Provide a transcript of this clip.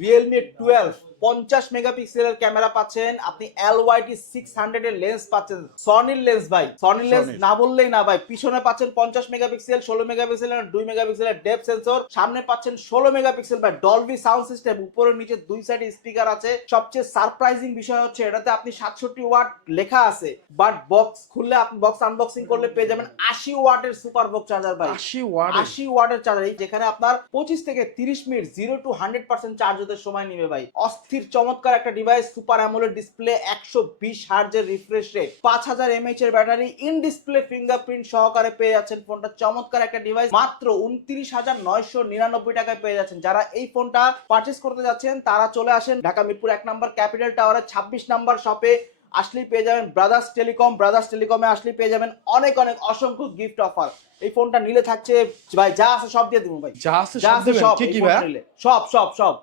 Realme 12 50 মেগাপিক্সেলের camera পাচ্ছেন আপনি, LYT 600 এর লেন্স পাচ্ছেন, সনির লেন্স ভাই, সনির লেন্স না বললেই না ভাই। পিছনে পাচ্ছেন 50 মেগাপিক্সেল, 16 মেগাপিক্সেল, 2 মেগাপিক্সেলের ডেপথ সেন্সর, সামনে পাচ্ছেন 16 মেগাপিক্সেল ভাই, ডলবি সাউন্ড সিস্টেম, উপরে নিচে দুই সাইডে স্পিকার আছে। সবচেয়ে সারপ্রাইজিং বিষয় হচ্ছে এটাতে আপনি 67 ওয়াট লেখা আছে, বাট বক্স খুললে, আপনি বক্স আনবক্সিং করলে পেয়ে যাবেন 80 ওয়াটের সুপার বক্স চার্জার ভাই। 80 ওয়াটের চার্জার, যেখানে আপনার 25 থেকে 30 মিনিট 0 to 100% চার্জ হতে সময় নেবে ভাই। অস্থির চমৎকার একটা ডিভাইস, সুপার অ্যামোলেড ডিসপ্লে, 120 হার্টজের রিফ্রেশ রেট, 5000 mAh এর ব্যাটারি, ইন ডিসপ্লে ফিঙ্গারপ্রিন্ট সহকারে পেয়ে যাচ্ছেন ফোনটা। চমৎকার একটা ডিভাইস, মাত্র 29,999 টাকায় পেয়ে যাচ্ছেন। যারা এই ফোনটা পারচেজ করতে যাচ্ছেন তারা চলে আসেন ঢাকা মিরপুর 1 নম্বর ক্যাপিটাল টাওয়ারের 26 নম্বর শপে। আসলেই পেয়ে যাবেন ব্রাদার্স টেলিকমে আসলেই পেয়ে যাবেন অনেক অনেক অসংখ্য গিফট অফার। এই ফোনটা নিলে থাকছে ভাই, যা আছে সব দিয়ে দেবো ভাই, যা আছে সব দিবেন, সব ঠিকই এই ফোনটা ভাই। নিলে সব সব সব